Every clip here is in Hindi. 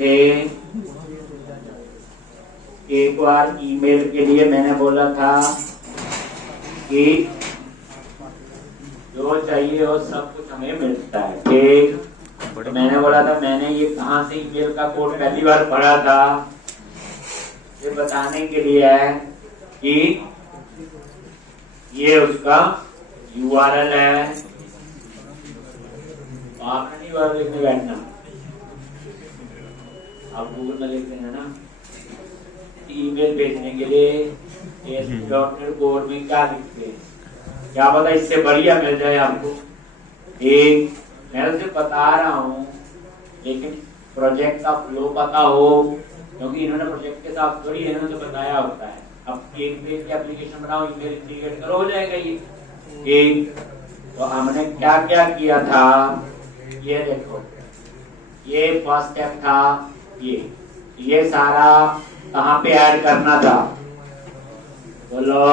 थे। एक बार ईमेल के लिए मैंने बोला था कि जो चाहिए वो सब कुछ हमें मिलता है, ठीक। तो मैंने बोला था मैंने ये कहाँ से ईमेल का कोड पहली बार पढ़ा था, ये बताने के लिए है कि ये उसका URL है। आपने नहीं URL लिखने बैठना, आप गूगल में लिख देना ना। ईमेल भेजने के लिए डॉट कोड में क्या लिखते हैं, क्या पता इससे बढ़िया मिल जाए आपको। एक मैं उसे बता रहा हूँ, लेकिन प्रोजेक्ट का फ्लो पता हो, क्योंकि इन्होंने प्रोजेक्ट के साथ थोड़ी इन्होंने तो बताया होता है। अब एक पेज की एप्लीकेशन बनाओ, ईमेल इंटीग्रेट करो, हो जाएगा ये। एक तो हमने क्या क्या किया था, ये देखो, ये फर्स्ट स्टेप था। ये सारा कहाँ पे ऐड करना था, बोलो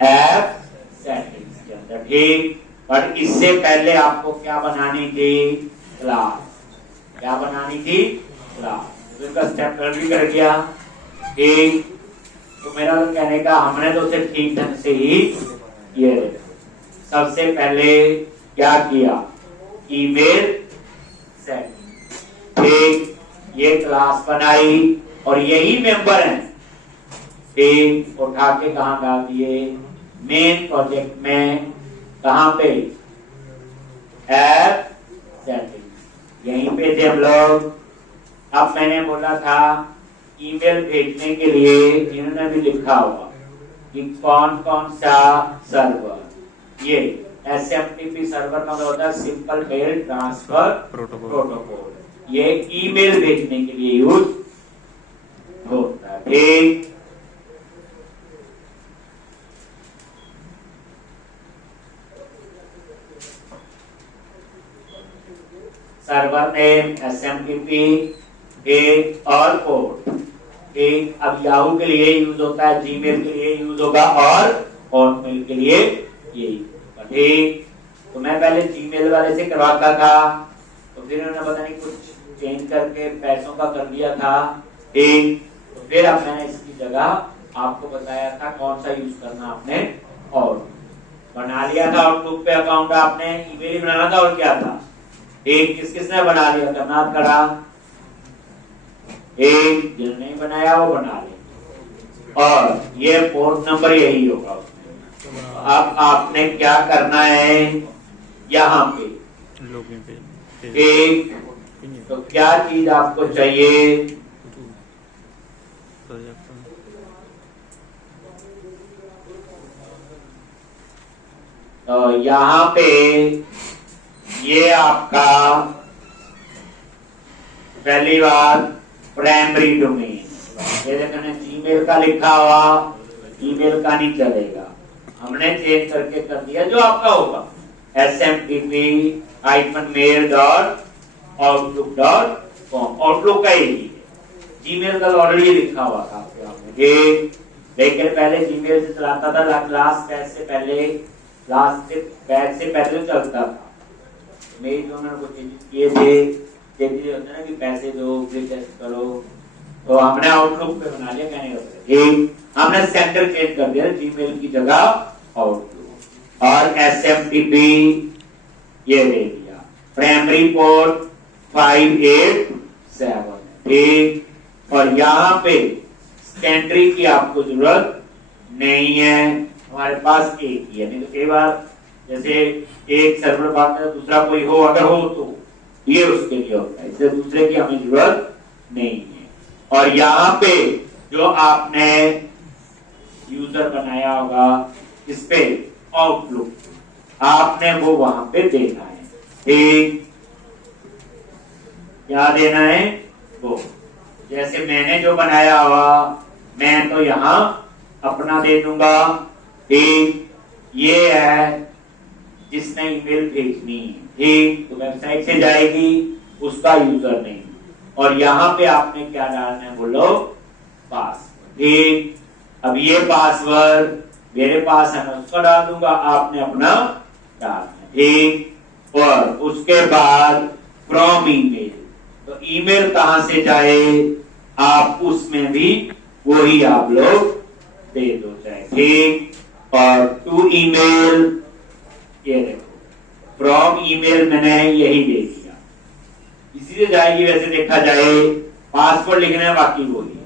ऐप सेटिंग्स के अंदर, ठीक। पर इससे पहले आपको क्या बनानी थी, क्लास। क्या बनानी थी, क्लास। तो इसका स्टेप भी कर दिया, ठीक। तो मेरा तो कहने का हमने तो उसे ठीक ढंग से ही ये सबसे पहले क्या किया, ईमेल सेट, ठीक। ये क्लास बनाई और यही मेंबर हैं, ठीक। उठा के कहाँ डाल दिए, मेन प्रोजेक्ट में। कहाँ पे, ऐप सेटिंग, यहीं पे थे हम लोग। अब मैंने बोला था ईमेल भेजने के लिए इन्होंने भी लिखा हुआ कि कौन कौन सा सर्वर, ये SMTP सर्वर का मतलब होता है सिंपल मेल ट्रांसफर प्रोटोकॉल। ये ईमेल भेजने के लिए यूज होता है, ठीक। सर्वर नेम SMTP, एक और पोर्ट, एक। अब याहू के लिए यूज होता है, जीमेल के लिए यूज होगा और हॉटमेल के लिए यही, ठीक। तो मैं पहले जीमेल वाले से करवाता था, तो फिर उन्होंने पता नहीं कुछ चेंज करके पैसों का कर दिया था, ठीक। तो फिर अब मैंने इसकी जगह आपको बताया था कौन सा यूज करना आपने, और बना लिया था आउटलुक पे अकाउंट आपने, ईमेल ही बनाना था और क्या था, एक। किस किसने बना लिया, करनाथ करा, एक। जिन्होंने नहीं बनाया वो बना ले, और ये पोर्ट नंबर यही होगा उसमें। अब आपने क्या करना है, यहाँ पे एक, तो क्या चीज आपको चाहिए, तो यहाँ पे ये आपका पहली बार प्राइमरी डोमेन, ये देखने जीमेल का लिखा हुआ, ईमेल का नहीं चलेगा, हमने चेंज करके कर दिया जो आपका होगा smtp-mail.outlook.com, आउटलुक का ही है, जीमेल का ऑलरेडी लिखा हुआ था आपने, लेकिन पहले जीमेल से चलाता था, लास्ट बैच से पहले, लास्ट बैच से पहले चलता था। मेरी जो उन्होंने कुछ चेंजेस किए थे, चेंजेस होते हैं ना कि पैसे दो फिर टेस्ट करो, तो हमने आउटलुक पे बना लिया, कहने का हमने सेंटर चेंज कर दिया, जीमेल की जगह आउटलुक, और SMTP ये दे दिया, प्राइमरी पोर्ट 587, ठीक। और यहाँ पे सेकेंडरी की आपको जरूरत नहीं है, हमारे पास एक ही है, नहीं तो कई बार जैसे एक सर्वर बात में दूसरा कोई हो, अगर हो तो ये उसके लिए होता है, इससे दूसरे की हमें जरूरत नहीं है। और यहाँ पे जो आपने यूजर बनाया होगा इस पे आउटलुक, आपने वो वहां पे देना है, ठीक। क्या देना है, वो जैसे मैंने जो बनाया हुआ, मैं तो यहाँ अपना दे दूंगा, ठीक। ये है जिसने ईमेल भेजनी है, ठीक, तो वेबसाइट से जाएगी, उसका यूजर नहीं, और यहाँ पे आपने क्या डालना है, बोलो पासवर्ड, ठीक। अब ये पासवर्ड मेरे पास है, मैं उसका डाल दूंगा, आपने अपना डालना है, ठीक। और उसके बाद फ्रॉम ईमेल, तो ईमेल कहां से जाए, आप उसमें भी वही आप लोग दे दो चाहे, ठीक। और टू ईमेल, ये देखो फ्रॉम ईमेल मैंने यही दे दिया, इसी से जाएगी। वैसे देखा जाए पासवर्ड लिखना है बाकी वही।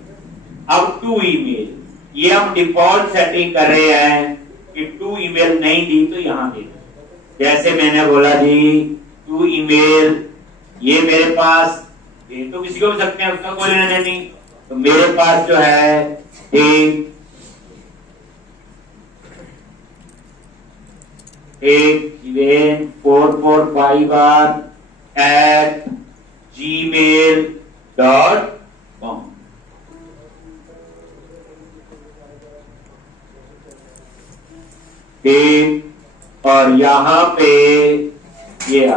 अब टू ईमेल, ये हम डिफॉल्ट सेटिंग कर रहे हैं कि टू ईमेल नहीं दी तो यहां दे दो। जैसे मैंने बोला जी टू ईमेल, ये मेरे पास, ये तो किसी को भी सकते हैं, उसका कोई लेना नहीं। तो मेरे पास जो है एक 445 @gmail.com। ठीक, और यहां पे ये आ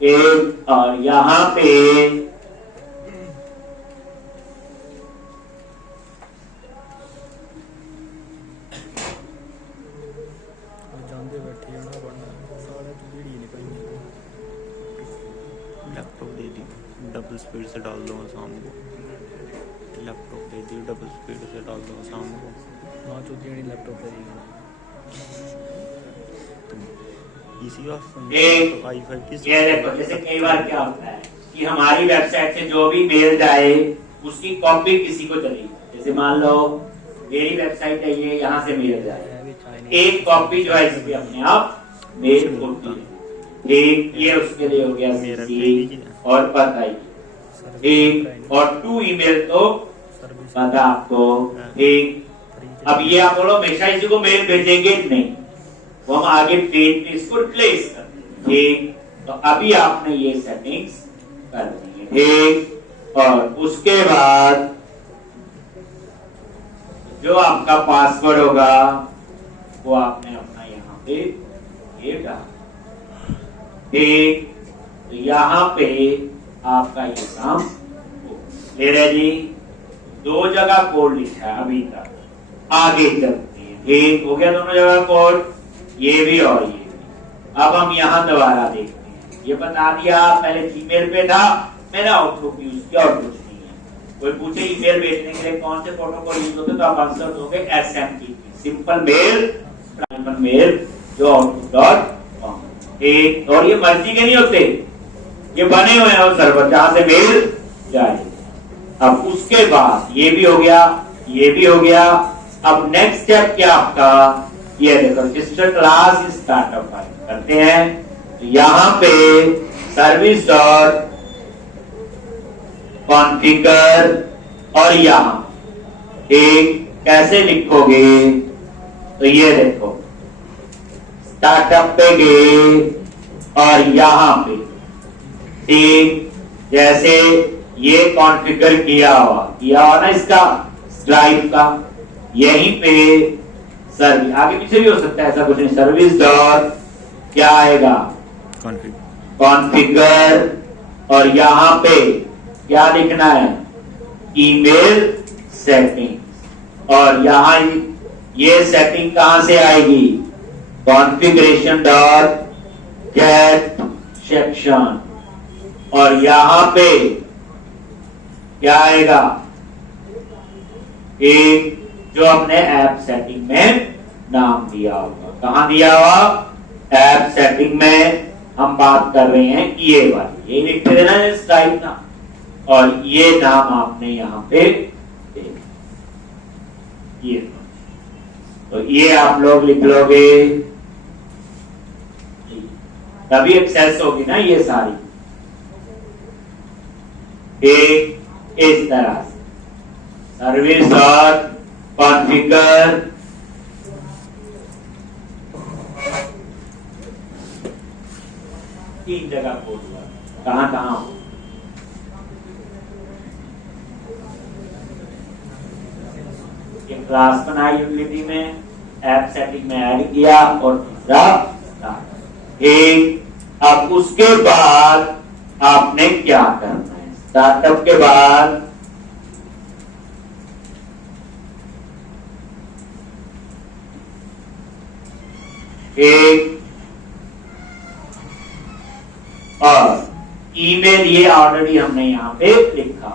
एक, और यहां पे लैपटॉप दे दी, डबल स्पीड से डाल दूंगा शाम को। लैपटॉप दे दी, डबल स्पीड से डाल दूंगा शाम को। हाँ तो लैपटॉप दे दी इसी ये देखो, जैसे कई बार क्या होता है कि हमारी वेबसाइट से जो भी मेल जाए उसकी कॉपी किसी को चली, जैसे मान लो मेरी वेबसाइट है ये, यहाँ से मेल जाए, एक कॉपी जो है इसकी अपने आप मेल होती है। एक ये उसके लिए हो गया सीसी और पता ही, एक और टू ईमेल तो पता आपको, एक। अब ये आप बोलो हमेशा इसी को मेल भेजेंगे, नहीं, वो हम आगे पेज पे इसको रिप्लेस कर देंगे, ठीक। तो अभी आपने ये सेटिंग्स कर दी है, ठीक। और उसके बाद जो आपका पासवर्ड होगा वो आपने अपना यहाँ पे ये डाल, ठीक। तो यहाँ पे आपका ये काम ले रहे जी। 2 जगह कोड लिखा है अभी तक, आगे चलते हैं, ठीक हो गया दोनों जगह कोड, ये भी और ये भी। अब हम यहाँ दोबारा देखते हैं, ये बता दिया पहले जीमेल पे था, मैंने आउटलुक यूज किया और कुछ नहीं है। कोई पूछे ईमेल भेजने के लिए कौन से प्रोटोकॉल यूज होते, तो आप आंसर दोगे SMTP, simple mail, primary mail, जो outlook.com, ठीक। और ये मर्जी के नहीं होते, ये बने हुए हैं सर्वर जहां से मेल जाए। अब उसके बाद ये भी हो गया, ये भी हो गया। अब नेक्स्ट स्टेप क्या आपका, ये देखो रजिस्टर क्लास स्टार्टअप फाइल करते हैं। तो यहाँ पे सर्विस डॉट कॉन्फ़िगर, और यहाँ एक कैसे लिखोगे, तो ये देखो स्टार्टअप पे गए और यहाँ पे ठीक, जैसे ये कॉन्फ़िगर किया हुआ ना इसका स्ट्राइप का, यहीं पे सर्विस, आगे पीछे भी हो सकता है ऐसा कुछ नहीं, सर्विस डॉट क्या आएगा कॉन्फ़िगर, और यहाँ पे क्या लिखना है ईमेल सेटिंग, और यहाँ ये सेटिंग कहां से आएगी कॉन्फ़िगरेशन डॉट गेट सेक्शन, और यहां पे क्या आएगा एक जो अपने ऐप सेटिंग में नाम दिया होगा, कहां दिया हुआ ऐप सेटिंग में, हम बात कर रहे हैं ये वाली, ये लिखते देना इस टाइप ना, और ये नाम आपने यहां पे दे ये, तो ये आप लोग लिख लोगे, तभी एक्सेस होगी ना ये सारी, एक इस तरह से सर्विस और कॉन्फ़िगर, तीन जगह कोड हुआ, कहां कहां ये क्लास बनाई यूटिलिटी में, ऐप सेटिंग में ऐड किया और दूसरा स्टार्टअप। एक अब उसके बाद आपने क्या करना है, स्टार्टअप के बाद एक और ईमेल, ये ऑलरेडी हमने यहाँ पे लिखा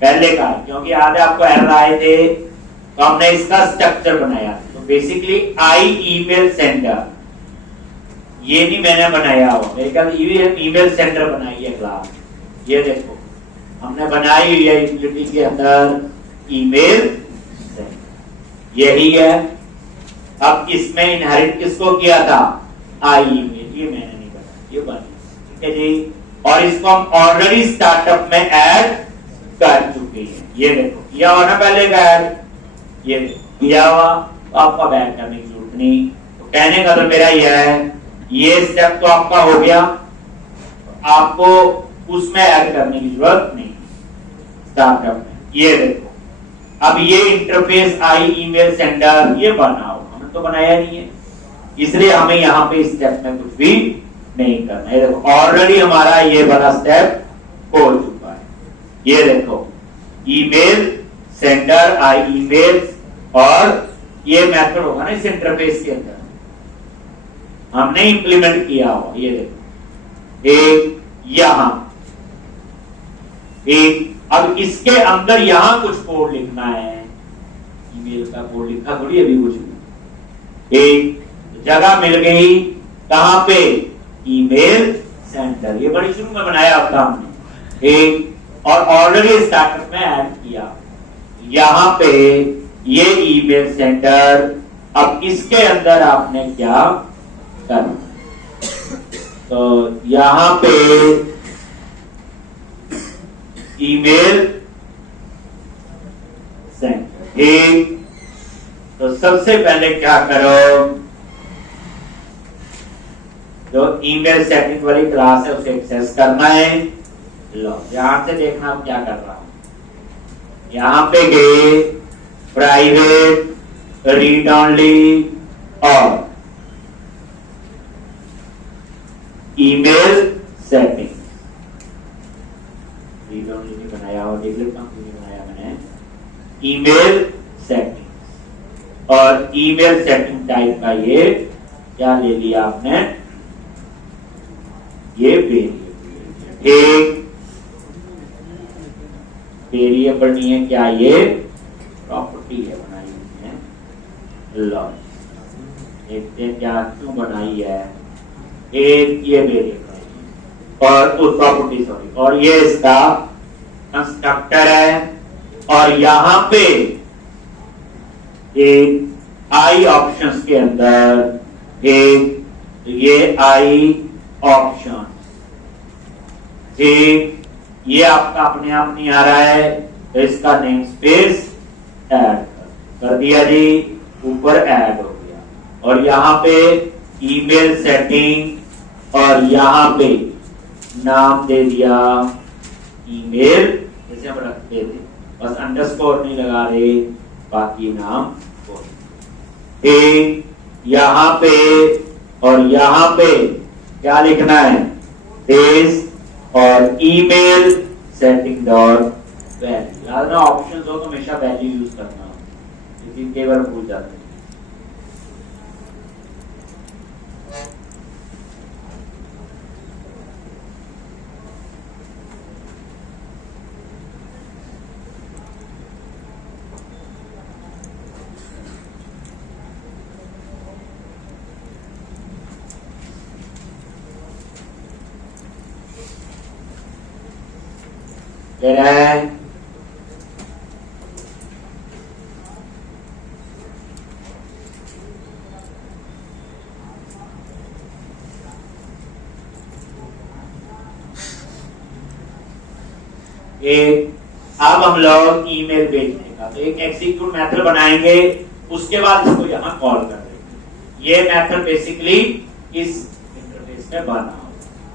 पहले का, क्योंकि आज आपको एरर आए थे तो हमने इसका स्ट्रक्चर बनाया। तो बेसिकली आई ईमेल सेंडर, ये नहीं मैंने बनाया हो, मेरे ख्याल ईमेल सेंडर बनाई है क्लास। ये देखो हमने बनाई हुई है यूटिलिटी के अंदर ईमेल सेंडर, यही है। अब इसमें इनहेरिट किसको किया था, आई ईमेल, ये मैंने नहीं बनाया, ये बनी, ठीक है जी। और इसको हम ऑलरेडी स्टार्टअप में ऐड कर चुके हैं। ये देखो किया हुआ ना पहले का ऐड, ये किया हुआ, तो आपका बैक करने की जरूरत नहीं। तो कहने का तो मेरा यह है, ये स्टेप तो आपका हो गया, आपको उसमें ऐड करने की जरूरत नहीं स्टार्टअप में। ये देखो अब ये इंटरफेस आई ईमेल सेंडर ये बना हो, हमने तो बनाया नहीं है, इसलिए हमें यहाँ पे स्टेप में कुछ भी नहीं करना है। देखो ऑलरेडी हमारा ये वाला स्टेप हो चुका है। ये देखो ईमेल सेंडर आई ईमेल, और ये मेथड होगा ना इस इंटरफेस के अंदर हमने इंप्लीमेंट किया हुआ। ये देखो एक यहां एक, अब इसके अंदर यहां कुछ कोड लिखना है, ईमेल का कोड लिखा थोड़ी अभी कुछ भी। एक जगह मिल गई कहां पे, ईमेल सेंटर, ये बड़ी शुरू में बनाया था हमने एक, और ऑलरेडी स्टार्टअप में ऐड किया यहां पे ये ईमेल सेंटर। अब इसके अंदर आपने क्या करना, तो यहां पे ईमेल सेंटर एक, तो सबसे पहले क्या करो, जो ईमेल सेटिंग वाली क्लास है उसे एक्सेस करना है। लो ध्यान से देखना अब क्या कर रहा हूं, यहां पे गए प्राइवेट रीड ओनली और ईमेल सेटिंग, रीड ओनली नहीं बनाया और डिलीट नहीं बनाया मैंने, ईमेल सेटिंग, और ईमेल सेटिंग टाइप का ये क्या ले लिया आपने, ये वेरिएबल नहीं है क्या, ये प्रॉपर्टी है बनाई हुई है। लो देखते हैं क्या क्यों बनाई है, एक ये वेरिएबल और उस प्रॉपर्टी सॉरी, और ये इसका कंस्ट्रक्टर है, और यहां पे एक आई ऑप्शंस के अंदर एक ये आई ऑप्शन, एक ये आपका अपने आप नहीं आ रहा है तो इसका नेम स्पेस ऐड कर दिया जी, ऊपर ऐड हो गया, और यहाँ पे ईमेल सेटिंग, और यहाँ पे नाम दे दिया ईमेल, जैसे हम रखते थे, बस अंडरस्कोर नहीं लगा रहे, बाकी नाम एक, यहाँ पे और यहाँ पे क्या लिखना है, पेज और ईमेल सेटिंग डॉट वैल्यू। याद ना ऑप्शंस हो तो हमेशा वैल्यू यूज करना, लेकिन कई बार भूल जाते हैं। फिर है एक, अब हम लोग ईमेल भेजने का तो एक एग्जीक्यूट मेथड बनाएंगे, उसके बाद इसको यहां कॉल कर देंगे। ये मेथड बेसिकली इस इंटरफेस में बना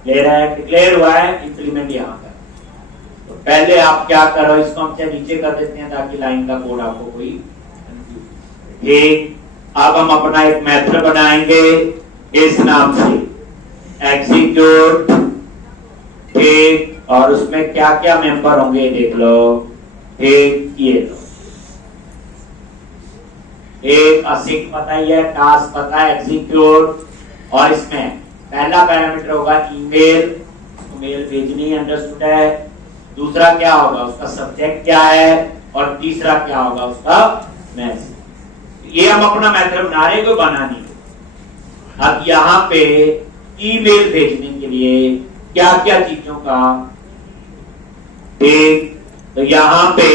ले रहा है, डिक्लेयर हुआ है, इंप्लीमेंट यहां कर। तो पहले आप क्या करो, इसको हम नीचे कर देते हैं ताकि लाइन का कोड आपको कोई एक, अब हम अपना एक मेथड बनाएंगे इस नाम से एग्जीक्यूट, ठीक, और उसमें क्या क्या मेंबर होंगे देख लो, ठीक, ये लो, एक असिंक पता ही है, टास्क पता है, एग्जीक्यूट, और इसमें पहला पैरामीटर होगा ईमेल, तो मेल भेजनी है, अंडरस्टूड है। दूसरा क्या होगा, उसका सब्जेक्ट क्या है, और तीसरा क्या होगा, उसका मैसेज। ये हम अपना मेथड बना रहे हैं, कोई बनानी है। अब यहाँ पे ईमेल भेजने के लिए क्या क्या चीजों का, ठीक, तो यहाँ पे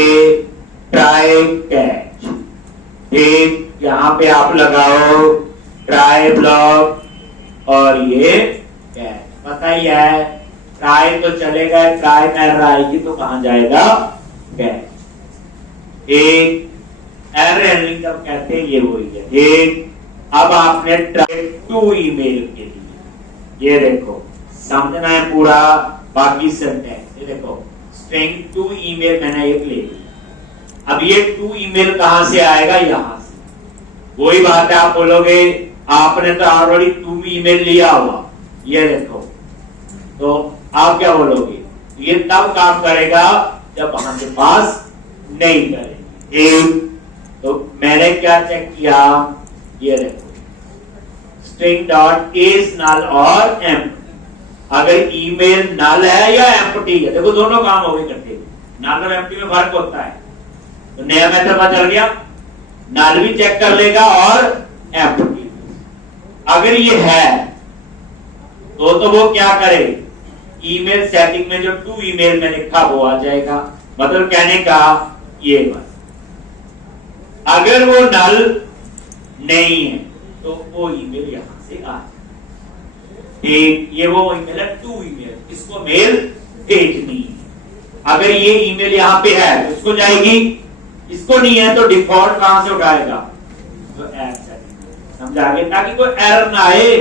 ट्राई कैच, ठीक, यहाँ पे आप लगाओ ट्राई ब्लॉक, और ये कैच, पता ही है, ट्राई तो चलेगा, ट्राई एरर आएगी तो कहां जाएगा, कैच। एक एरर हैंडलिंग जब कहते हैं ये वही है, ठीक। अब आपने ट्राई टू ईमेल के लिए, ये देखो समझना है पूरा, बाकी सेंटेंस, ये देखो स्ट्रिंग टू ईमेल मैंने एक ले ली। अब ये टू ईमेल कहां से आएगा, यहां से। वही बात है, आप बोलोगे आपने तो ऑलरेडी टू ईमेल लिया हुआ, ये देखो, तो आप क्या बोलोगे, ये तब काम करेगा जब हमारे पास नहीं करेगी, तो मैंने क्या चेक किया, ये देखो स्ट्रिंग डॉट इज नल और एम्प्टी। अगर ईमेल नल है या एम्प्टी है, देखो दोनों काम हो गए इकट्ठे, नल और एम्प्टी में फर्क होता है, तो नया मेथड पता चल गया, नल भी चेक कर लेगा और एम्प्टी। अगर ये है तो वो क्या करे, ईमेल सेटिंग में जो टू ईमेल में लिखा वो आ जाएगा, मतलब कहने का ये बात। अगर वो नल नहीं है तो वो ईमेल यहां से आ जाए, ठीक, ये वो ईमेल है टू ईमेल, इसको मेल भेजनी है। अगर ये ईमेल यहां पे है तो इसको जाएगी, इसको नहीं है तो डिफॉल्ट कहां से उठाएगा, तो ऐप सेटिंग, समझा गए, ताकि कोई एरर ना आए,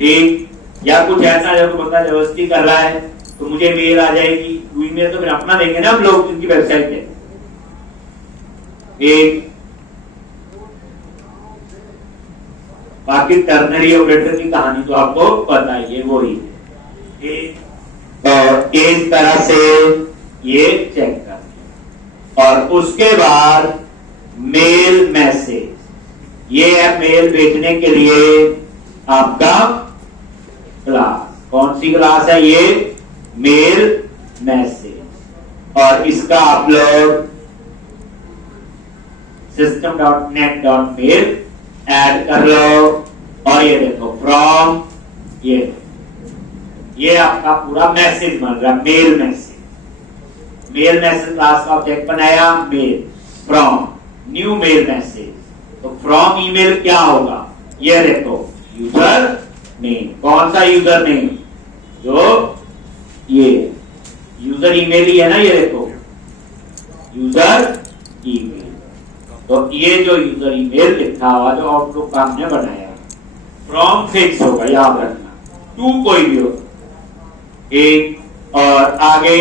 ठीक। या कुछ ऐसा जब बंदा जबरदस्ती कर रहा है तो मुझे मेल आ जाएगी, ईमेल तो फिर अपना देंगे ना हम लोग जिनकी वेबसाइट है, एक। बाकी टर्नरी ऑपरेटर की कहानी तो आपको पता है, ये वही है, और इस तरह से ये चेक कर, और उसके बाद मेल मैसेज, ये है मेल भेजने के लिए आपका क्लास, कौन सी क्लास है ये, मेल मैसेज, और इसका अपलोड system.net.mail ऐड कर लो, और ये देखो फ्रॉम, ये आपका पूरा मैसेज बन रहा, mail message. Mail message class का ऑब्जेक्ट बनाया, mail, from, new mail message, तो फ्रॉम ईमेल क्या होगा, ये देखो यूजर नेम, कौन सा यूजर नेम, जो ये यूजर ईमेल ही है ना, ये देखो यूजर ईमेल, तो ये जो यूजर ईमेल लिखा हुआ जो आउटलुक का हमने बनाया, फ्रॉम फिक्स होगा, याद रखना, टू कोई भी हो, एक। और आगे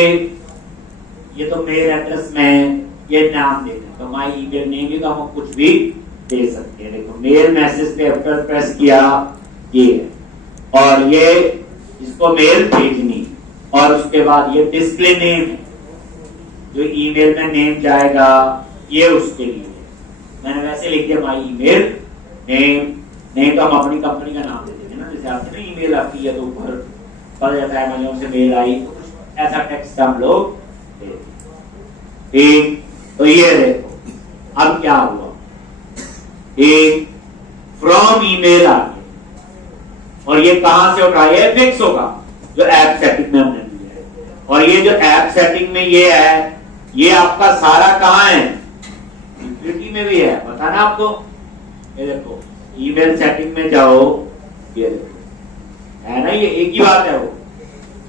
ये तो मेल एड्रेस में ये नाम देना, तो माई ईमेल नेम भी, तो हम कुछ भी दे सकते हैं। देखो मेल मैसेज पे आफ्टर प्रेस किया, ये, और ये इसको मेल भेजनी, और उसके बाद ये डिस्प्ले नेम है, जो ईमेल में नेम जाएगा, ये उसके लिए मैंने वैसे लिख दिया माई ईमेल नेम, नेम तो हम अपनी कंपनी का नाम दे देंगे ना, जैसे आपसे ना ईमेल आती है तो ऊपर पता जाता है अमेज़न से मेल आई, तो कुछ ऐसा टेक्स्ट हम लोग दे दें, ठीक। तो ये देखो अब क्या हुआ, एक फ्रॉम ईमेल आ गया, और ये कहां से उठा, ये फिक्स होगा जो ऐप सेटिंग में हमने दिया है, और ये जो ऐप सेटिंग में ये है, ये आपका सारा कहां है, सिक्योरिटी में भी है, पता ना आपको, ये देखो ईमेल सेटिंग में जाओ, ये देखो है ना, ये एक ही बात है, वो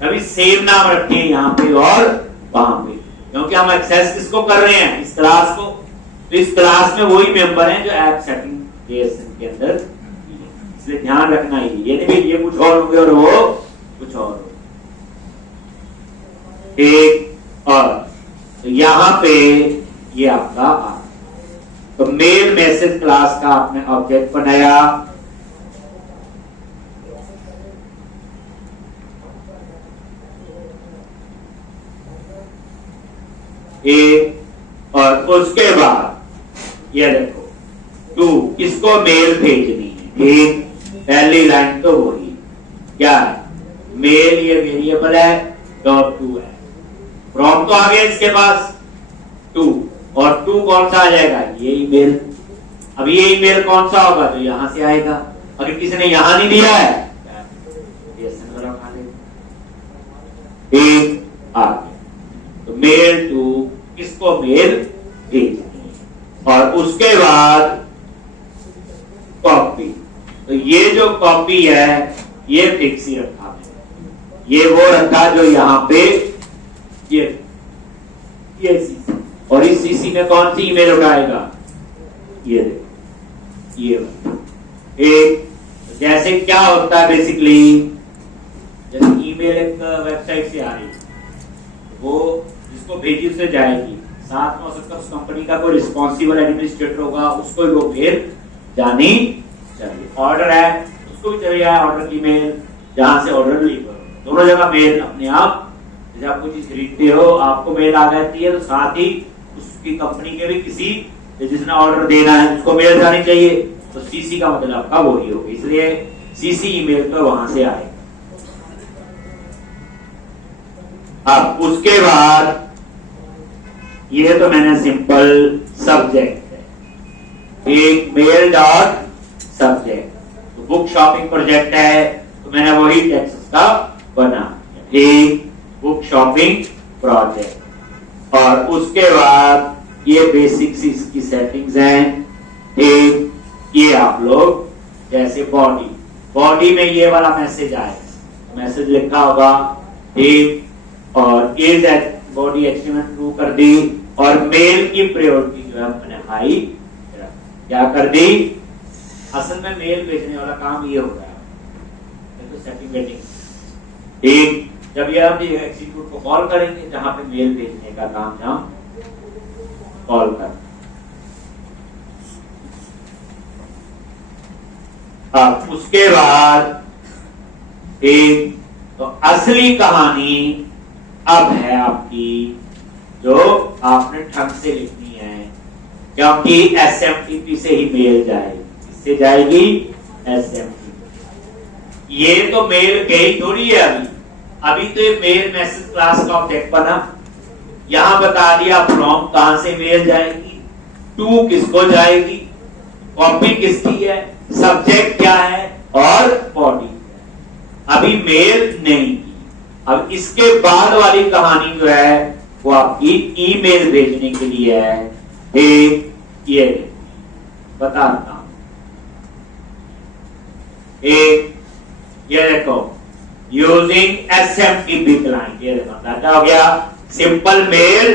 कभी सेम नाम रखते हैं यहाँ पे और वहां पे, क्योंकि हम एक्सेस किसको कर रहे हैं, इस क्लास को, तो इस क्लास में वही मेंबर हैं जो ऐप सेटिंग के अंदर, इसलिए ध्यान रखना ही, ये नहीं ये कुछ और हो गया और वो कुछ और हो, ठीक। और तो यहाँ पे ये आपका तो मेल मैसेज क्लास का आपने ऑब्जेक्ट बनाया। और उसके बाद ये देखो टू, किसको मेल भेजनी है। ठीक, पहली लाइन तो वही क्या है, मेल ये वेरिएबल है, डॉट टू है, फ्रॉम तो आ गया इसके पास टू, और टू कौन सा आ जाएगा, ये ईमेल। अब ये ईमेल कौन सा होगा, तो यहां से आएगा। अगर किसी ने यहां नहीं दिया है एक आ गया, तो मेल टू, किसको मेल भेजनी है। और उसके बाद कॉपी, तो ये जो कॉपी है ये फिक्स ही रखा है, ये वो रखा जो यहां पे ये सीसी, और इस सीसी में कौन सी ईमेल उठाएगा, ये देखो ये एक। जैसे क्या होता है बेसिकली, जैसे ईमेल एक वेबसाइट से आ रही है, वो जिसको भेजी उससे जाएगी, साथ में हो सकता है उस कंपनी का कोई रिस्पॉन्सिबल एडमिनिस्ट्रेटर होगा, उसको वो मेल जानी चाहिए। ऑर्डर है उसको भी चले जाए ऑर्डर की मेल, जहां से ऑर्डर डिलीवर, दोनों जगह मेल अपने आप। जैसे आप कोई चीज खरीदते हो आपको मेल आ जाती है, तो साथ ही उसकी कंपनी के भी किसी जिसने ऑर्डर देना है उसको मेल जानी चाहिए, तो सीसी का मतलब आपका वही होगा, इसलिए सीसी ईमेल तो वहां से आएगा। अब उसके बाद ये तो मैंने सिंपल सब्जेक्ट है, एक मेल डॉट सब्जेक्ट, तो बुक शॉपिंग प्रोजेक्ट है, तो मैंने वही टेक्स्ट का बना, एक बुक शॉपिंग प्रोजेक्ट। और उसके बाद ये बेसिक्स इसकी सेटिंग्स हैं। एक ये आप लोग जैसे बॉडी में ये वाला मैसेज आए, मैसेज लिखा होगा एक, और इज बॉडी एचटीएमएल ट्रू कर दी, और मेल की प्रायोरिटी जो है मैंने हाई क्या कर दी। असल में मेल भेजने वाला काम ये होगा, तो सेटिंग वेटिंग एक, जब ये आप एग्जीक्यूट को कॉल करेंगे जहां पे मेल भेजने का काम जहां कॉल कर। अब उसके बाद एक, तो असली कहानी अब है आपकी, जो आपने ढंग से लिखनी है, क्योंकि एसएमटीपी से ही मेल जाएगी। इससे जाएगी एसएमटीपी। ये तो मेल गई थोड़ी है अभी तो ये मेल मैसेज क्लास का ऑब्जेक्ट बना, यहां बता दिया फ्रॉम कहां से मेल जाएगी, टू किसको जाएगी, कॉपी किसकी है, सब्जेक्ट क्या है, और बॉडी। अभी मेल नहीं की। अब इसके बाद वाली कहानी जो है वो आपकी ईमेल भेजने के लिए है। एक ये बताता हूं, एक ये देखो यूजिंग एसएमटीपी क्लाइंट, ये मतलब क्या हो गया, सिंपल मेल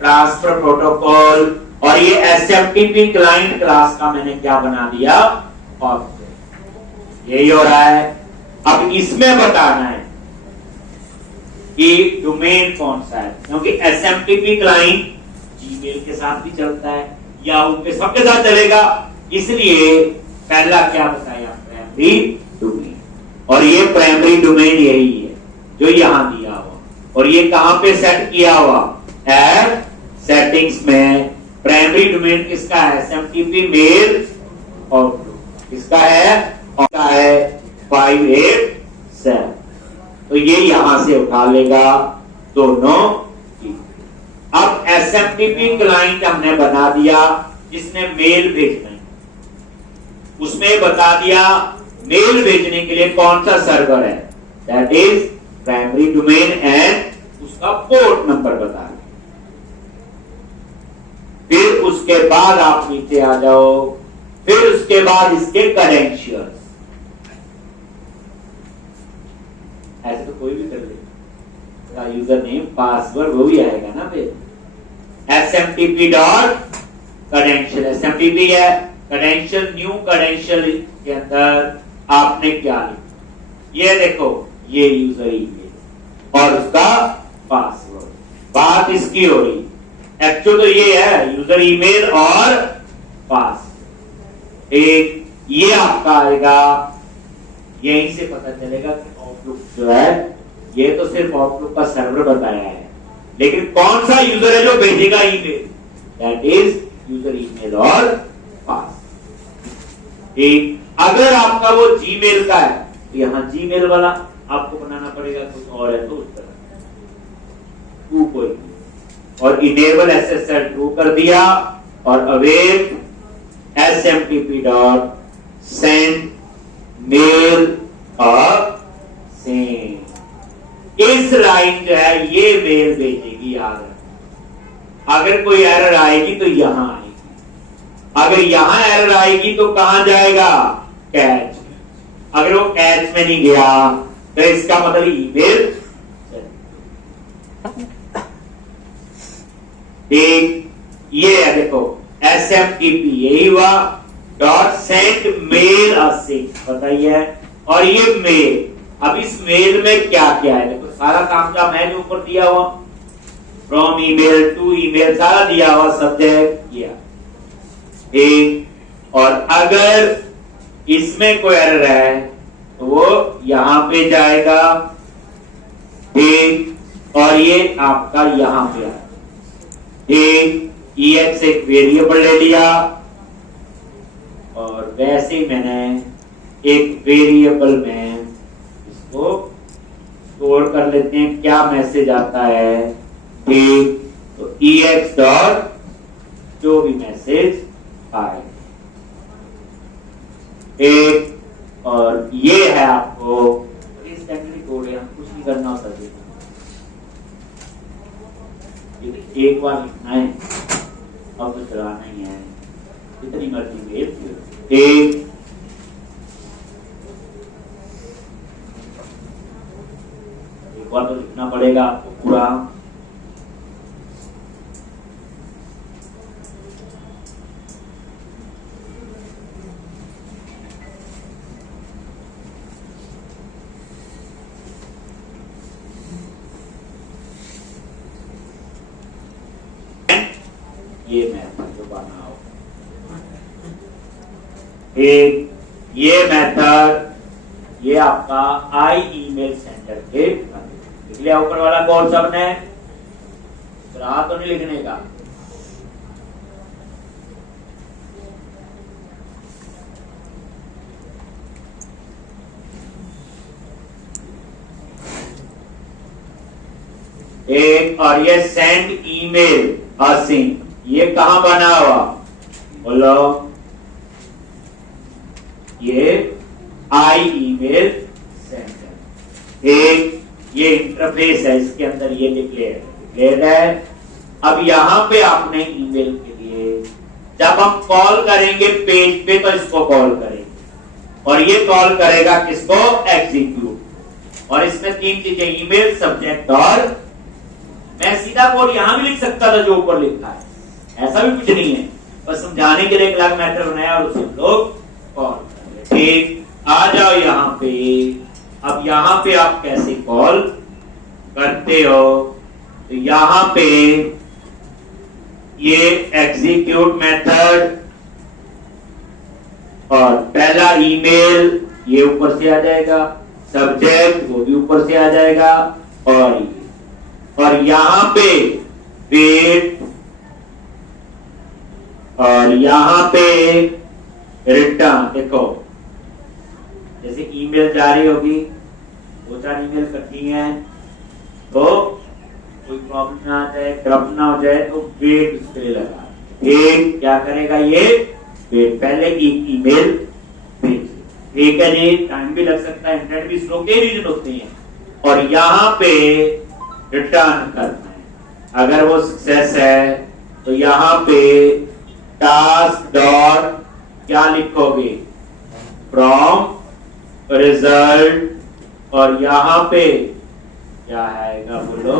ट्रांसफर प्रोटोकॉल, और ये एसएमटीपी क्लाइंट क्लास का मैंने क्या बना दिया, ऑब्जेक्ट। यही हो रहा है। अब इसमें बताना है कि डोमेन कौन सा है, क्योंकि एसएमटीपी क्लाइंट जीमेल के साथ भी चलता है, याहू पे सबके साथ चलेगा, इसलिए पहला क्या बताया, प्राइमरी डोमेन। और ये प्राइमरी डोमेन यही है जो यहां दिया हुआ, और ये कहां पे सेट किया हुआ, ऐप सेटिंग्स में। प्राइमरी डोमेन किसका है, एसएमटीपी मेल आउटलुक किसका है, और का है 587, तो ये यहां से उठा लेगा दोनों। अब एसएमटीपी क्लाइंट हमने बना दिया जिसने मेल भेजना है, उसमें बता दिया मेल भेजने के लिए कौन सा सर्वर है, that is primary domain, and उसका पोर्ट नंबर बता दिया। फिर उसके बाद आप नीचे आ जाओ, फिर उसके बाद इसके क्रेडेंशियल्स, ऐसे तो कोई भी कर ले, यूजर नेम पासवर्ड वो भी आएगा ना। फिर एसएमटीपी डॉट क्रेडेंशियल, एसएमटीपी है क्रेडेंशियल, न्यू क्रेडेंशियल के अंदर आपने क्या लिखा, ये देखो ये यूजर ईमेल और उसका पासवर्ड। बात इसकी हो रही, एक्चुअल तो ये है यूजर ईमेल और पास। एक ये आपका आएगा, यहीं से पता चलेगा कि आउटलुक जो है, ये तो सिर्फ आउटलुक का सर्वर बताया है, लेकिन कौन सा यूजर है जो भेजेगा email, that is user email और पास। एक अगर आपका वो जीमेल का है तो यहां जीमेल वाला आपको बनाना पड़ेगा, कुछ और है तो उस तरह टू कोई, और इनेबल एसएसएल ट्रू कर दिया, और await smtp dot send mail और सेंड। इस लाइन जो है ये मेल भेजेगी, याद रखना। अगर कोई एरर आएगी तो यहां आएगी, अगर यहां एरर आएगी तो कहां जाएगा, कैच। अगर वो कैच में नहीं गया तो इसका मतलब ईमेल। एक ये है, देखो SMTP यही हुआ, डॉट सेंड मेल बताइए, और ये मेल। अब इस मेल में क्या क्या है, देखो सारा काम का मैंने ऊपर दिया हुआ, फ्रॉम ईमेल टू ईमेल सारा दिया हुआ, सब्जेक्ट किया एक। और अगर इसमें कोई एरर है तो वो यहां पे जाएगा, एक, और ये आपका यहां पे आएगा। एक EX एक वेरिएबल ले लिया, और वैसे ही मैंने एक वेरिएबल में इसको स्टोर कर लेते हैं, क्या मैसेज आता है, ठीक, तो EX डॉट जो भी मैसेज आए एक, और ये है आपको स्टैंडर्ड कोड है, कुछ नहीं करना होता है, एक बार लिखना है, अब तो चलाना ही है, इतनी मर्जी मेल एक, एक बार तो लिखना पड़ेगा आपको पूरा। ये मेथड जो बनाओ, एक ये मेथड, ये आपका आई ईमेल सेंटर के लिख लिया ऊपर वाला कोड सबने, रहा तो नहीं लिखने का। एक, और ये सेंड ईमेल असिंक, ये कहां बना हुआ, बोलो, ये आई ईमेल सेंटर। एक ये इंटरफेस है, इसके अंदर ये डिक्लेयर है। अब यहां पे आपने ईमेल के लिए, जब हम कॉल करेंगे पेज पे तो इसको कॉल करेंगे, और ये कॉल करेगा किसको, एग्जीक्यूट। और इसमें तीन चीजें, ईमेल, सब्जेक्ट और, मैं सीधा कोड यहां भी लिख सकता था जो ऊपर लिखा है, ऐसा भी कुछ नहीं है, बस समझाने के लिए एक अलग मैटर बनाया और उसे हम लोग कॉल कर रहे। ठीक, आ जाओ यहां पे। अब यहां पे आप कैसे कॉल करते हो, तो यहां पे ये एग्जीक्यूट मेथड, और पहला ईमेल ये ऊपर से आ जाएगा, सब्जेक्ट वो भी ऊपर से आ जाएगा, और यहां पे वेट, और यहां पे रिटर्न। देखो जैसे ईमेल जा रही होगी, दो चार ईमेल करती हैं, तो कोई प्रॉब्लम ना आ जाए, करप्ट ना हो जाए, तो वेट उसके लिए लगा, एक क्या करेगा ये वेट, पहले एक ईमेल भेज, ठीक है जी, टाइम भी लग सकता है, इंटरनेट भी स्लो के रीजन होते हैं, और यहां पे रिटर्न करना है। अगर वो सक्सेस है तो यहां पे टास्क डॉट क्या लिखोगे, फ्रॉम रिजल्ट, और यहां पे क्या आएगा, बोलो,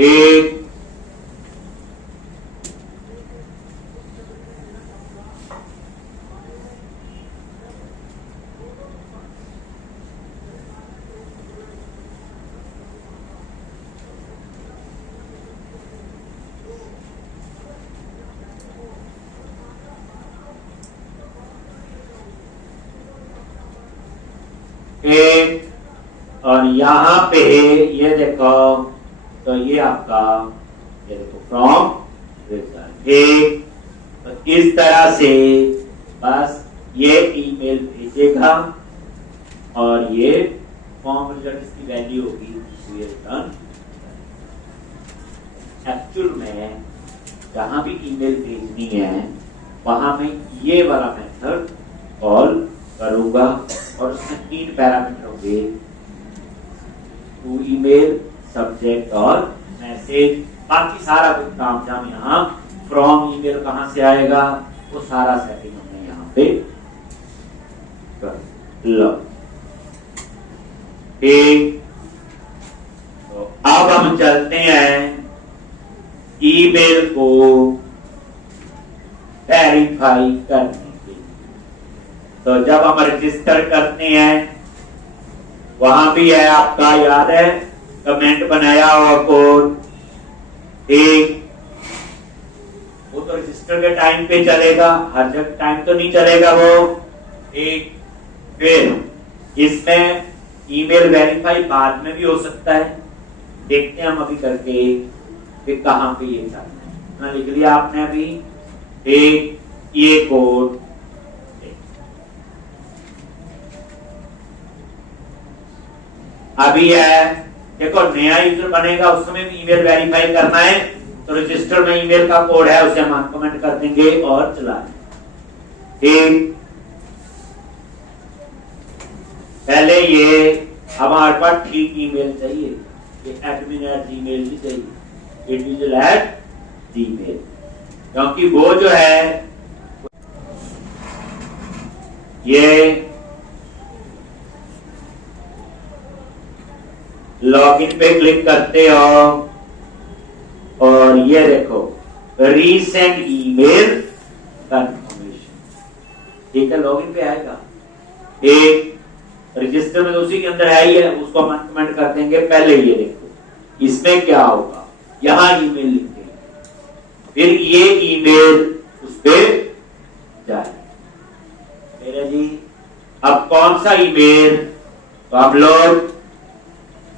एक, ठीक। और यहाँ पे ये देखो, तो ये आपका ये देखो फ्रॉम रिजल्ट। ठीक, तो इस तरह से बस ये ईमेल भेजेगा और ये फॉर्म रिजल्ट की वैल्यू होगी रिटर्न। एक्चुअल में जहां भी ईमेल भेजनी है वहां में ये वाला मेथड कॉल करूंगा और उसमें 3 पैरामीटर होंगे, टू ईमेल, सब्जेक्ट और मैसेज। बाकी सारा कुछ काम जाम यहाँ फ्रॉम ईमेल कहां से आएगा वो सारा सेटिंग हमने यहाँ पे कर लो। ठीक, तो अब हम चलते हैं ईमेल को वेरीफाई करने के लिए। तो जब हम रजिस्टर करते हैं वहां भी है आपका, याद है, कमेंट बनाया हुआ कोड। ठीक, वो तो रजिस्टर के टाइम पे चलेगा, हर जगह टाइम तो नहीं चलेगा वो। ठीक, फिर इसमें ईमेल वेरीफाई बाद में भी हो सकता है, देखते हैं हम अभी करके कि कहां पे ये करना है। लिख लिया आपने अभी। एक ये कोड अभी है, देखो नया यूजर बनेगा उस समय भी ईमेल वेरीफाई करना है, तो रजिस्टर में ईमेल का कोड है उसे हम कमेंट कर देंगे और चला देंगे। ठीक, पहले ये हमारे पास ठीक ईमेल चाहिए, ये admin@gmail भी चाहिए, individual@gmail, क्योंकि वो जो है ये लॉगिन पे क्लिक करते हो और ये देखो रीसेंड ईमेल कंफर्मेशन। ठीक है, लॉगिन पे आएगा, एक रजिस्टर में उसी के अंदर है ही है, उसको हम कमेंट कर देंगे। पहले ये देखो इसमें क्या होगा, यहां ईमेल लिख देंगे, फिर ये ईमेल उस पे जाए। मेरे जी अब कौन सा ईमेल, तो आप लोग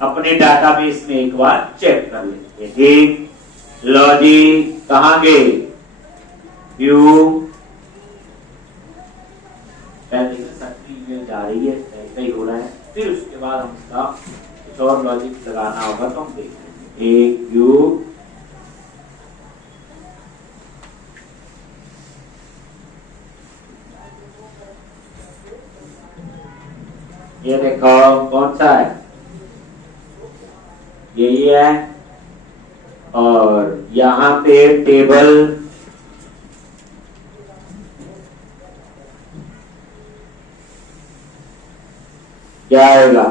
अपने डाटाबेस में एक बार चेक कर लेंगे। ठीक, लो जी कहां गए, व्यू, पहले ईमेल जा रही है, सही हो रहा है, फिर उसके बाद हम इसका कुछ और लॉजिक लगाना होगा तो हम देख लेंगे। एक व्यू, ये देखो कौन सा है, यही है, और यहां पे टेबल क्या आएगा,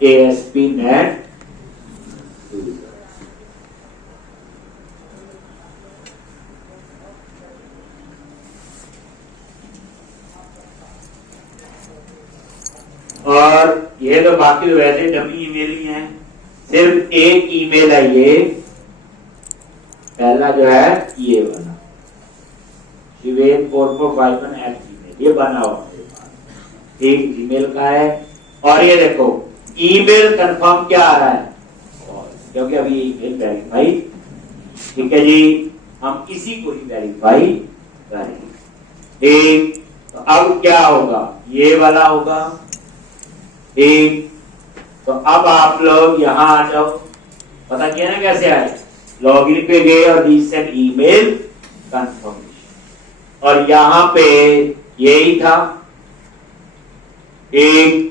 ASP.NET। और ये तो बाकी तो वैसे डमी ईमेल ही हैं, सिर्फ एक ईमेल है ये, पहला जो है ये वाला shiven4451@gmail, ये बना हुआ मेरे पास, एक जीमेल का है। और ये देखो ईमेल कंफर्म क्या आ रहा है, क्योंकि अभी ईमेल वेरीफाई। ठीक है जी, हम इसी को ही वेरीफाई करेंगे। ठीक, तो अब क्या होगा, ये वाला होगा। ठीक, तो अब आप लोग यहां आ जाओ, पता किया ना कैसे आए, लॉगिन पे गए और रीसेंट ईमेल कंफर्मेशन, और यहां पे यही था। ठीक,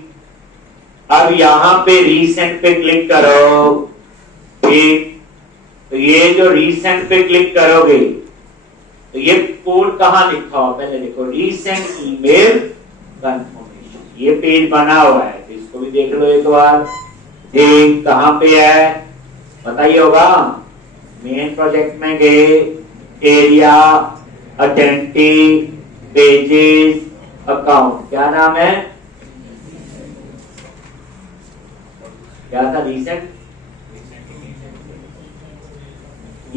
अब यहां पे रीसेंट पे क्लिक करो। ठीक, तो ये जो रीसेंट पे क्लिक करोगे तो ये कोड कहां लिखा हुआ, पहले देखो रीसेंट ईमेल कंफर्मेशन, ये पेज बना हुआ है, तो इसको भी देख लो एक बार। ठीक, कहां पे है बताइए, होगा मेन प्रोजेक्ट में गए, एरिया, अटेंटिव, पेजेस, अकाउंट, क्या नाम है, क्या था, रीसेंट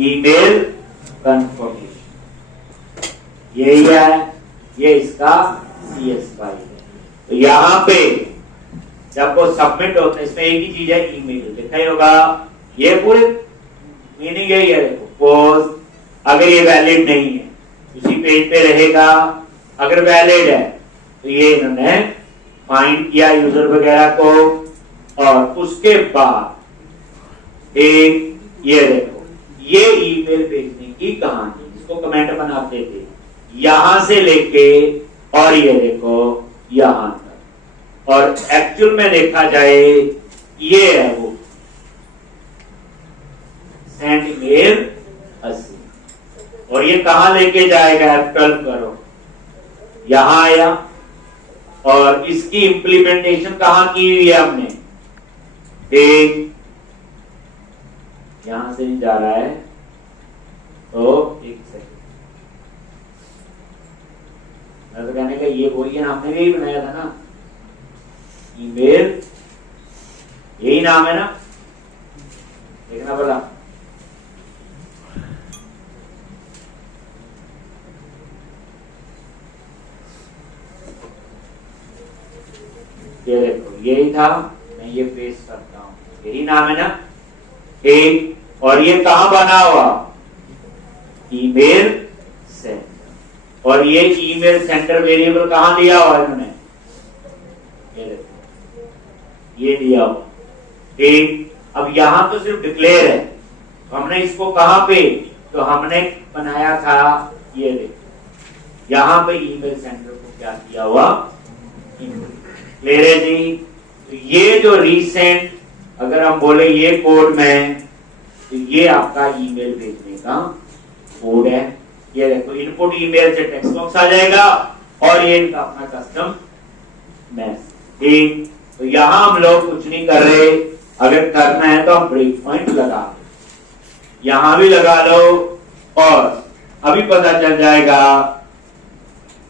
ईमेल कंफर्मेशन, यही है, ये इसका CS फाइल है। तो यहाँ पे जब वो सबमिट होता है, इसमें एक ही चीज है, ईमेल लिखा ही होगा। ये पूरे मीनिंग यही है। देखो पोस्ट अगर ये वैलिड नहीं है उसी पेज पे रहेगा, अगर वैलिड है तो ये इन्होंने फाइंड किया यूजर वगैरह को, और उसके बाद एक ये देखो ये ईमेल भेजने की कहानी, इसको कमेंट बनाते थे यहां से लेके, और ये देखो यहां तक, और एक्चुअल में देखा जाए ये है वो सेंड ईमेल 80, और ये कहां लेके जाएगा F12 करो, यहां आया, और इसकी इंप्लीमेंटेशन कहां की हुई है हमने, एक यहां से नहीं जा रहा है, तो एक सेकंड, मैं तो कहने का ये वही है, हमने यही बनाया था ना ईमेल, यही नाम है ना, देखना बोला। ये देखो यही था, मैं ये पेस्ट करता हूं, यही नाम है ना एक, और ये कहां बना हुआ, ईमेल सेंटर, और ये ईमेल सेंटर वेरिएबल कहां दिया हुआ इन्होंने, ये देखो ये दिया हुआ एक। अब यहां तो सिर्फ डिक्लेयर है, तो हमने इसको कहां पे, तो हमने बनाया था ये देखो यहां पे ईमेल सेंटर को क्या किया हुआ, क्लियर है जी। तो ये जो रीसेंट अगर हम बोले ये कोड में, तो ये आपका ईमेल भेजने का कोड है। ये देखो इनपुट ईमेल से टेक्स्ट बॉक्स आ जाएगा, और ये इनका अपना कस्टम मैसेज, ठीक। तो यहां हम लोग कुछ नहीं कर रहे, अगर करना है तो हम ब्रेक पॉइंट लगा, यहां भी लगा लो, और अभी पता चल जाएगा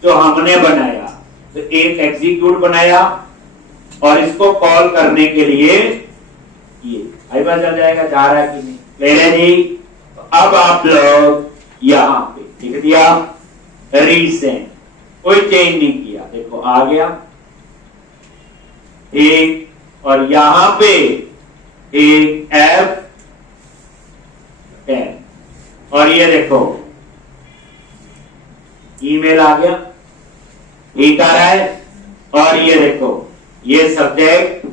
जो हमने बनाया, तो एक एग्जीक्यूट बनाया, और इसको कॉल करने के लिए ये अभी पता चल जाएगा जा रहा है कि नहीं, क्लियर है जी। तो अब आप लोग यहां पे लिख दिया रीसेंट, कोई चेंज नहीं किया, देखो आ गया एक, और यहां पे एक F10, और ये देखो ईमेल आ गया, ठीक आ रहा है, और ये देखो ये सब्जेक्ट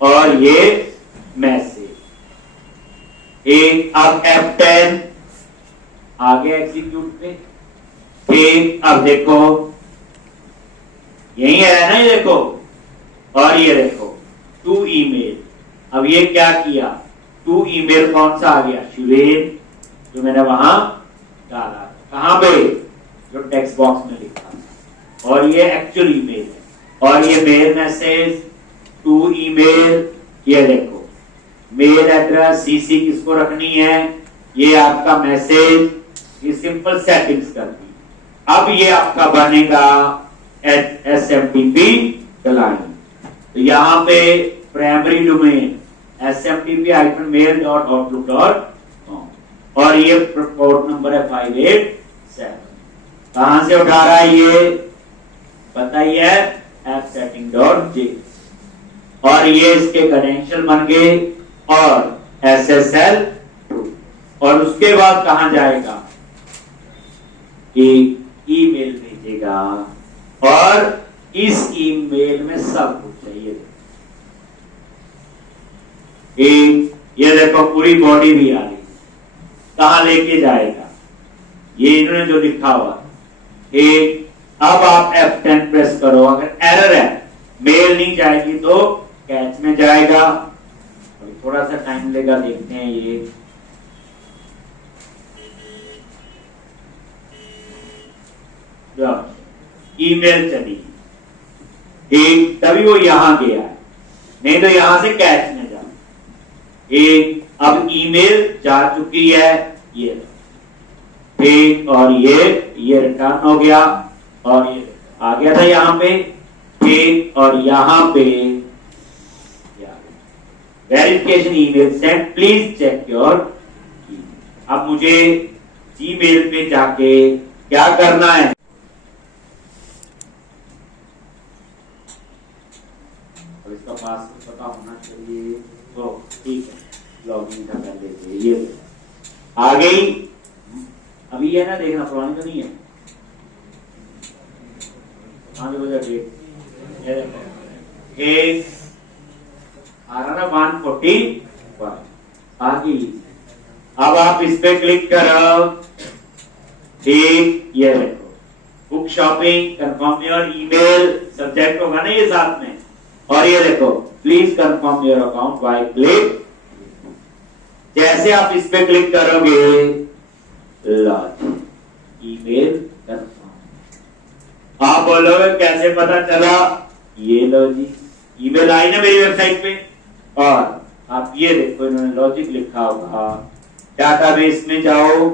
और ये मैसेज, एक अब F10 आ गया एग्जीक्यूट पे, ठीक। अब देखो यही है ना, ये देखो, और ये देखो टू ईमेल, अब ये क्या किया, टू ईमेल कौन सा आ गया, शिवेन, जो मैंने वहां डाला, कहां पे, जो टेक्स्ट बॉक्स में लिखा, और ये एक्चुअल ईमेल है, और ये मेल मैसेज टू ईमेल, ये देखो मेल एड्रेस सीसी किसको रखनी है, ये आपका मैसेज, ये सिंपल सेटिंग्स कर दी। अब ये आपका बनेगा SMTP क्लाइंट, तो यहां पे प्राइमरी डोमेन smtp-mail.outlook.com, और ये पोर्ट नंबर है 587, कहां से उठा रहा है ये पता ही है, appsetting.j, और ये इसके क्रेडेंशियल बन गए, और SSL, और उसके बाद कहां जाएगा, एक ईमेल भेजेगा, और इस ईमेल में सब कुछ चाहिए, एक ये देखो पूरी बॉडी भी आ गई, कहां लेके जाएगा, ये इन्होंने जो लिखा हुआ एक। अब आप F10 प्रेस करो, अगर एरर है मेल नहीं जाएगी तो कैच में जाएगा, थोड़ा सा टाइम लेगा, देखते हैं ये ईमेल चली एक, तभी वो यहां गया है, नहीं तो यहां से कैच में जा एक। अब ईमेल जा चुकी है, ये एक, और ये रिटर्न हो गया, और ये आ गया था यहां पे एक, और यहां पे verification email send, please check your. अब मुझे जीमेल पे जाके क्या करना है, पासवर्ड पता होना चाहिए। तो ठीक है, लॉगिन का कर लेते हैं। ये आ गई। अभी ये ना देखना, पुरानी तो नहीं है। हाँ देखो डेट एक आ रहा ना 141 आ गई। अब आप इस पे क्लिक करो। ठीक, ये देखो book shopping, confirm your email, subject होगा ना ये साथ में। और ये देखो please confirm your account by click. जैसे आप इस पे क्लिक करोगे, लॉगिन ईमेल कंफर्म। आप बोलोगे कैसे पता चला? ये लो जी, ईमेल आई ना मेरी वेबसाइट पे। और आप ये देखो इन्होंने लॉजिक लिखा होगा। डाटाबेस में जाओ,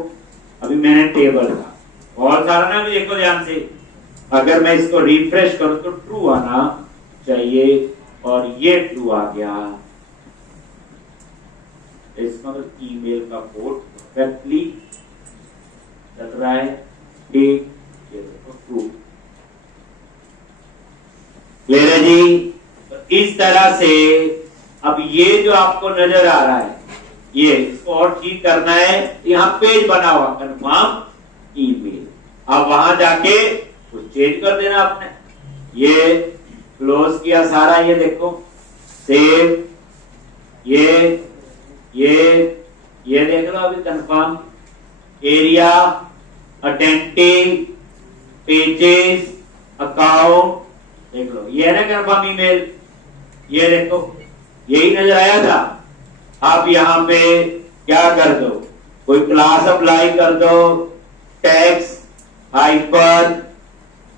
अभी मैंने टेबल का बहुत सारा ना, अभी देखो ध्यान से। अगर मैं इसको रिफ्रेश करूं तो ट्रू आना चाहिए, और ये ट्रू आ गया। इसका मतलब ईमेल का कोड परफेक्टली चल रहा है। ठीक, ये देखो ट्रू। क्लियर है जी? तो इस तरह से अब ये जो आपको नजर आ रहा है, ये इसको और ठीक करना है। यहाँ पेज बना हुआ कंफर्म ईमेल, अब वहां जाके कुछ चेंज कर देना आपने। ये क्लोज किया सारा, ये देखो सेव, ये देख लो अभी confirm area, attentive, pages, account, देख लो ये है ना कंफर्म ईमेल। ये देखो यही नजर आया था। आप यहाँ पे क्या कर दो, कोई क्लास अप्लाई कर दो, टैक्स हाइपर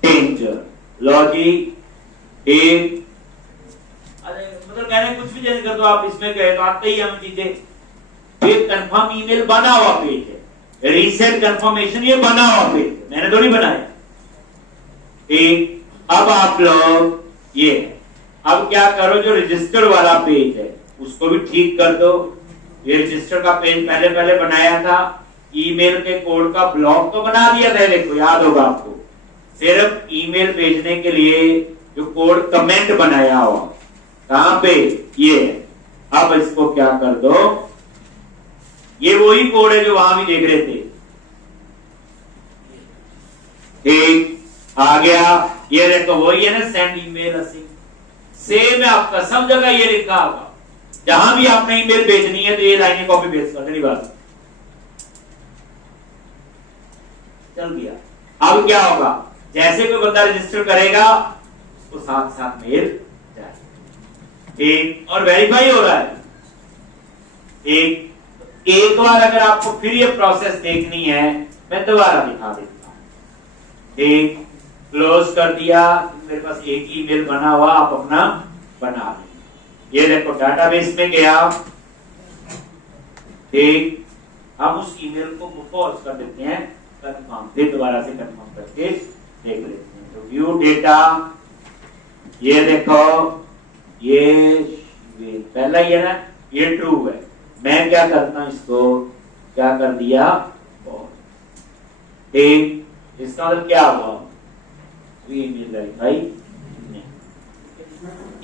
टेंजर लॉजिक। ठीक, अरे मतलब कहने कुछ भी चेंज कर दो आप इसमें, कहे तो आते ही हम चीजें। ये कंफर्म ईमेल बना हुआ पेज है, रीसेट कंफर्मेशन ये बना हुआ पेज, मैंने तो नहीं बनाया। ठीक, अब आप लोग ये अब क्या करो, जो रजिस्टर्ड वाला पेज है उसको भी ठीक कर दो। ये रजिस्टर का पेज पहले बनाया था, ईमेल के कोड का ब्लॉक तो बना दिया था, देखो याद होगा आपको। सिर्फ ईमेल भेजने के लिए जो कोड कमेंट बनाया हुआ, कहां पे? ये। अब इसको क्या कर दो, ये वही कोड है जो वहां भी देख रहे थे। ठीक, आ गया। ये देखो वही है ना, सेंड ईमेल सेम है आपका, सब जगह ये लिखा होगा। जहां भी आपने ईमेल भेजनी है तो ये लाइनें कॉपी पेस्ट कर देनी, बस चल गया। अब क्या होगा, जैसे कोई बंदा रजिस्टर करेगा तो साथ साथ मेल जाए। ठीक, और वेरीफाई हो रहा है। एक बार अगर आपको फिर ये प्रोसेस देखनी है, मैं दोबारा दिखा देता हूं। ठीक, क्लोज कर दिया, मेरे पास एक ही ईमेल बना हुआ, आप अपना बना लें। ये देखो डाटाबेस में गया। ठीक, हम उस ईमेल को फॉल्स कर देते हैं, कंफर्म, फिर दोबारा से कंफर्म करके देख लेते हैं। तो व्यू डेटा, ये देखो ये पहला ही है ना, ये ट्रू है। मैं क्या करता हूं, इसको क्या कर दिया फॉल्स। ठीक, इसका मतलब क्या हुआ, ईमेल वेरीफाई नहीं।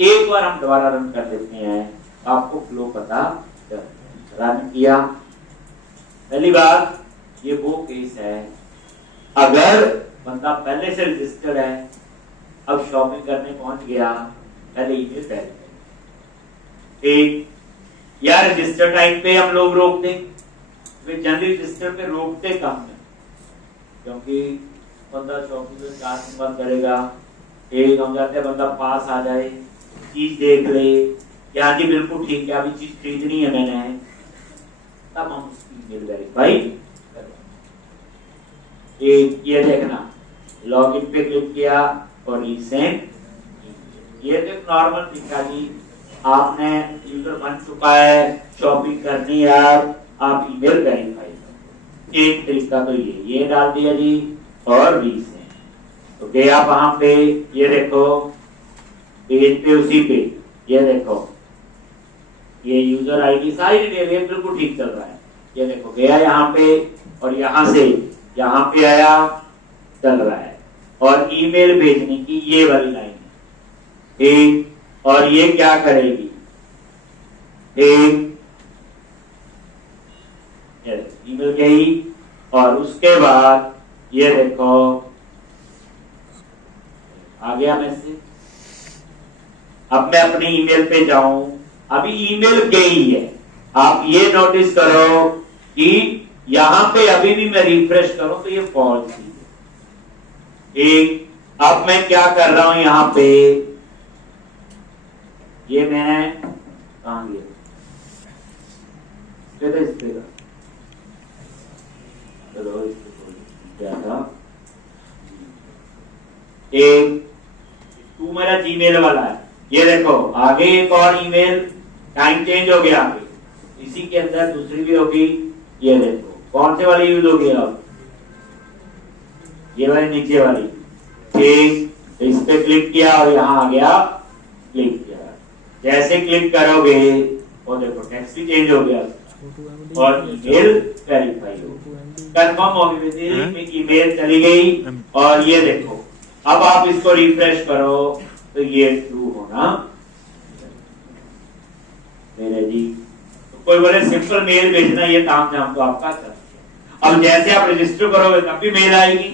एक बार हम दोबारा रन कर देते हैं, आपको फ्लो पता चल। रन किया, पहली बात ये वो केस है अगर बंदा पहले से रजिस्टर्ड है, अब शॉपिंग करने पहुंच गया, पहले ईमेल वेरीफाई। ठीक, या रजिस्टर टाइम पे हम लोग रोक दें, जनरली रजिस्टर पे रोकते कम है, क्योंकि बंदा शॉपिंग में 4 दिन बाद करेगा। ठीक, हम जाते हैं बंदा पास आ जाए, चीज देख ले, क्या जी बिल्कुल ठीक है, अभी चीज खरीदनी है मैंने, तब हम उसकी ईमेल वेरीफाई करें। ये देखना, लॉगिन पे क्लिक किया और रीसेंट। ये तो एक नॉर्मल तरीका जी, आपने यूजर बन चुका है, शॉपिंग करनी है, आप ईमेल वेरीफाई करें। एक तरीका तो ये डाल दिया जी, और रीसेंट तो गया वहां पे। ये देखो पेज पे, उसी पे ये देखो ये यूजर आईडी सारी डिटेल ये बिल्कुल ठीक चल रहा है। ये देखो गया यहाँ पे, और यहाँ से यहाँ पे आया, चल रहा है। और ईमेल भेजने की ये वाली लाइन है। ठीक, और ये क्या करेगी, एक ईमेल गई और उसके बाद ये देखो आ गया मैसेज। अब मैं अपने ईमेल पे जाऊं, अभी ईमेल गई है, आप ये नोटिस करो कि यहां पे अभी भी मैं रिफ्रेश करूं तो ये फॉल्स ही है। एक अब मैं क्या कर रहा हूं यहां पे, ये मैं कहां गया इस पे चलो क्या था, एक तू मेरा जीमेल वाला है, ये देखो आगे एक और ईमेल, टाइम चेंज हो गया, इसी के अंदर दूसरी भी होगी, ये देखो कौन से वाली यूज होगी अब, ये वाली नीचे वाली, ठीक, तो इस पे क्लिक किया और यहाँ आ गया, क्लिक किया, जैसे क्लिक करोगे वो देखो टेक्स्ट भी चेंज हो गया और ईमेल वेरीफाई हो कंफर्म हो गई, ईमेल चली गई और ये देखो अब आप इसको रिफ्रेश करो तो ये ट्रू होना मेरे जी। तो कोई बोले सिंपल मेल भेजना, ये काम जाम तो आपका चल, अब जैसे आप रजिस्टर करोगे तब भी मेल आएगी,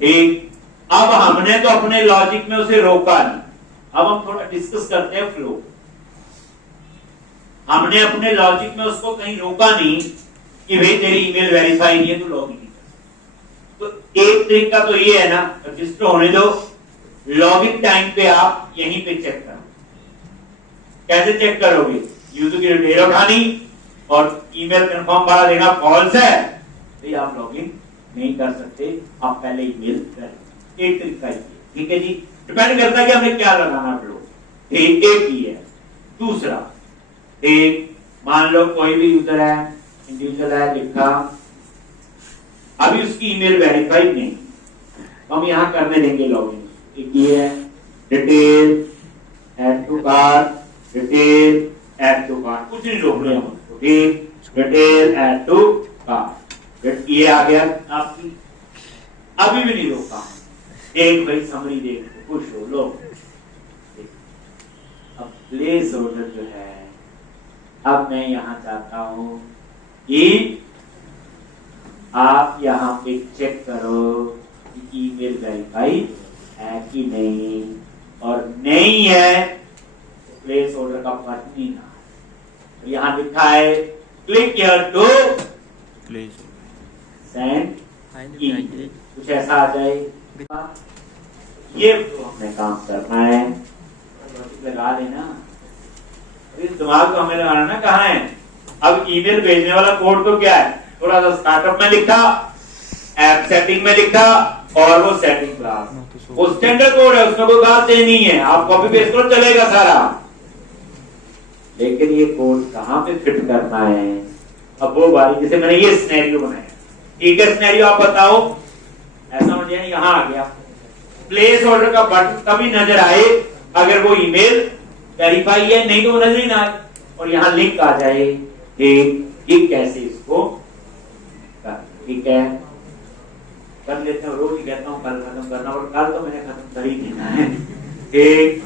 ठीक। अब हमने तो अपने लॉजिक में उसे रोका नहीं, अब हम थोड़ा डिस्कस करते हैं फ्लो। हमने अपने लॉजिक में उसको कहीं रोका नहीं कि भाई तेरी ईमेल वेरीफाई नहीं है तो लॉग इन नहीं कर। तो एक तरीका तो ये है ना, रजिस्टर होने दो, लॉगिन टाइम पे आप यहीं पे चेक करो। कैसे चेक करोगे, यूजर की डिटेल उठानी और ईमेल कंफर्म वाला देना फॉल्स है तो आप लॉगिन नहीं कर सकते, आप पहले ईमेल करें। एक तरीका ये, ठीक है जी, डिपेंड करता है कि हमें क्या लगाना फ्लो, एक ही है। दूसरा, एक मान लो कोई भी यूजर है, इंडिविजुअल है, लिखा, अभी उसकी ईमेल वेरीफाइड नहीं, हम यहां करने देंगे लॉगिन। एक ये है detail add to cart, detail add to cart, कुछ नहीं रोक रहे हम उसको, ठीक, डिटेल ऐड टू कार्ट, ये आ गया आपकी, अभी भी नहीं रोका, एक भाई समरी देख खुश हो लो। अब प्लेस ऑर्डर जो है, अब मैं यहां चाहता हूं कि आप यहां पे चेक करो कि ईमेल वेरीफाई है कि नहीं, और नहीं है प्लेस ऑर्डर का बटन नहीं ना, तो यहां लिखा है click here to please send email, कुछ ऐसा आ जाए, ये तो हमने काम करना है, लगा लेना, इस दिमाग को हमें लगाना ना कहाँ है। अब ईमेल भेजने वाला कोड तो क्या है, थोड़ा सा स्टार्टअप में लिखा, ऐप सेटिंग में लिखा और वो सेटिंग क्लास, वो स्टैंडर्ड कोड है, उसमें कोई बात नहीं है, आप कॉपी पेस्ट करो चलेगा सारा, लेकिन ये कोड कहाँ पे फिट करना है, अब वो बारी, जैसे मैंने ये सिनेरियो बनाया, ठीक है, सिनेरियो आप बताओ, ऐसा मुझे यहाँ आ गया, प्लेस ऑर्डर का बटन तभी नजर आए अगर वो ईमेल वेरीफाई है, नहीं तो वो नजर ही ना आए, और यहाँ लिंक आ जाए, ठीक, कैसे इसको, ठीक है, कर लेते हैं, रोज ही कहता हूँ कल खत्म करना, और कल तो मैंने खत्म कर ही देना है, ठीक।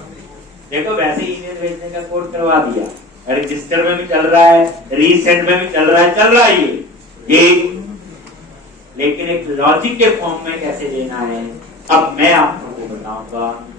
देखो वैसे ईमेल भेजने का कोड करवा दिया, रजिस्टर में भी चल रहा है, रीसेंड में भी चल रहा है ये, ठीक, लेकिन एक लॉजिक के फॉर्म में कैसे देना है अब मैं आपको बताऊंगा।